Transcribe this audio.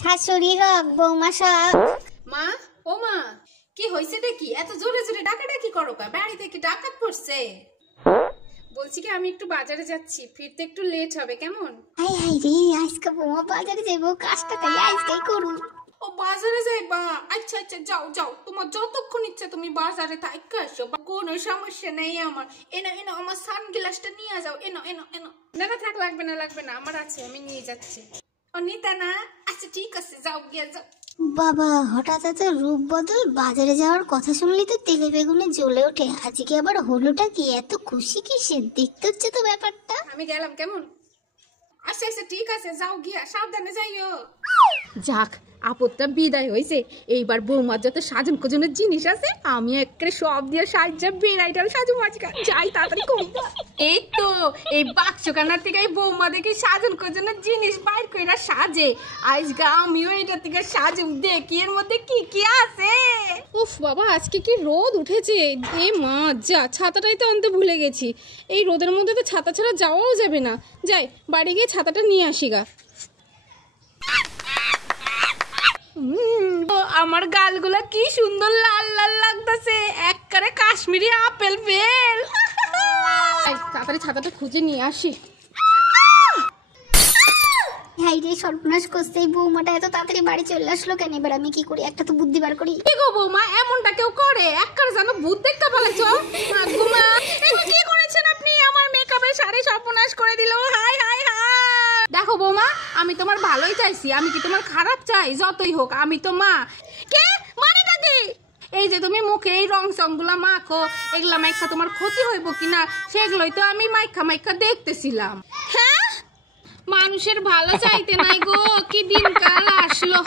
শাশুড়ি রক বৌমা শাক। মা, ও মা, কি হইছে দেখি এত জোরে জোরে ডাকাডাকি করো কা? বাড়িতে কি ডাকাত পড়ছে? বলছি কি আমি একটু বাজারে যাচ্ছি, ফিরতে একটু লেট হবে, কেমন? হাই হাই রে, আজকে বৌমা বাজারে যাইবো, কাজটা তাই আজকেই করুন। ও বাজারে যাইবা? আচ্ছা আচ্ছা, যাও যাও, তোমার যতক্ষণ ইচ্ছা তুমি বাজারে থাইকা আসো, কোনো সমস্যা নেই আমার। এনো এনো, আমার সানগ্লাসটা নিয়ে যাও, এনো এনো এনো। না না থাক, লাগবে না লাগবে না, আমার আছে, আমি নিয়ে যাচ্ছি। ও নিতা না? আচ্ছা ঠিক আছে, যাও গিয়ে যাও। বাবা, হঠাৎ এত রূপ বদল, বাজারে যাওয়ার কথা শুনলি তো তেলে বেগুনে জ্বলে ওঠে। আজকে আবার হলোটা কি? এত খুশি কিসের? দেখতে হচ্ছে তো ব্যাপারটা। আমি গেলাম, কেমন? আচ্ছা আচ্ছা ঠিক আছে, যাও গিয়া সাবধানে যাইও। যাক, আপদটা বিদায় হয়েছে। এইবার বৌমার যত সাজন কোজনের জিনিস আছে আমি একেবারে সব দিয়ে সাহায্য বেড়াইটার সাজু মাঝখান যাই, তাড়াতাড়ি করি। এই তো এই বাক্সখানার থেকে এই বৌমা দেখি সাজন কোজনের জিনিস বাইর কইরা সাজে। আজকে আমিও এটা থেকে সাজু, দেখি এর মধ্যে কি কি আছে। উফ বাবা, আজকে কি রোদ উঠেছে! এ মা, যা ছাতাটাই তো আনতে ভুলে গেছি। এই রোদের মধ্যে তো ছাতা ছাড়া যাওয়াও যাবে না। যাই, বাড়ি গিয়ে ছাতাটা নিয়ে আসি গা। আমার গালগুলা কি সুন্দর লাল লাল লাগতেছে, একবারে কাশ্মীরি আপেল বেল। তাড়াতাড়ি ছাতাটা খুঁজে নিয়ে আসি। হাই রে, সর্বনাশ করছে। এই বৌমাটা এত তাড়াতাড়ি বাড়ি চলে আসলো কেন? এবার আমি কি করি? একটা তো বুদ্ধি বার করি। কি গো বৌমা, এমনটা কেউ করে? একবারে জানো ভূত দেখতে পালাইছো। কি করেছেন আপনি? আমার মেকআপের শাড়ি সর্বনাশ করে দিল। High high high. দেখো বৌমা, আমি তোমার ভালোই চাইছি, আমি কি তোমার খারাপ চাই? যতই হোক আমি তো মা। কে মানেটা কি? এই যে তুমি মুখে এই রং সংগুলা মাখো, এগুলা মাইখা তোমার ক্ষতি হইব কিনা সেগুলোই তো আমি মাইখা মাইখা দেখতেছিলাম। হ্যাঁ, মানুষের ভালো চাইতে নাই গো, কি দিনকাল আসলো।